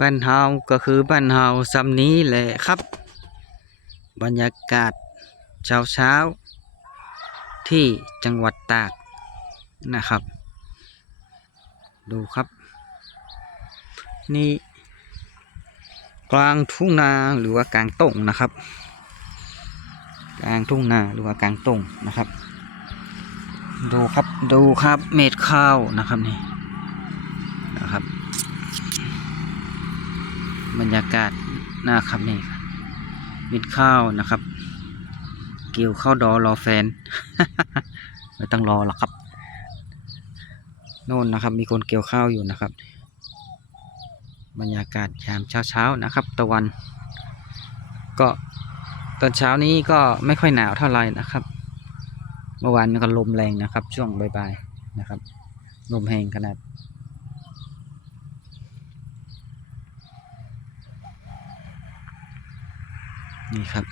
บ้านเฮาก็คือบ้านเฮาซำนี้แหละครับบรรยากาศเช้าที่จังหวัดตากนะครับดูครับนี่กลางทุ่งนาหรือว่ากลางต้งนะครับกลางทุ่งนาหรือว่ากลางต้งนะครับดูครับเม็ดข้าวนะครับนี่นะครับบรรยากาศนะครับนี่เม็ดข้าวนะครับเกี่ยวข้าวดอรอแฟน ไม่ต้องรอหรอกครับโน่นนะครับมีคนเกี่ยวข้าวอยู่นะครับบรรยากาศยามเช้านะครับ ตะวันก็ตอนเช้านี้ก็ไม่ค่อยหนาวเท่าไหร่นะครับเมื่อวานก็ลมแรงนะครับ ช่วงบ่ายๆนะครับลมแรงขนาดนี่ครับ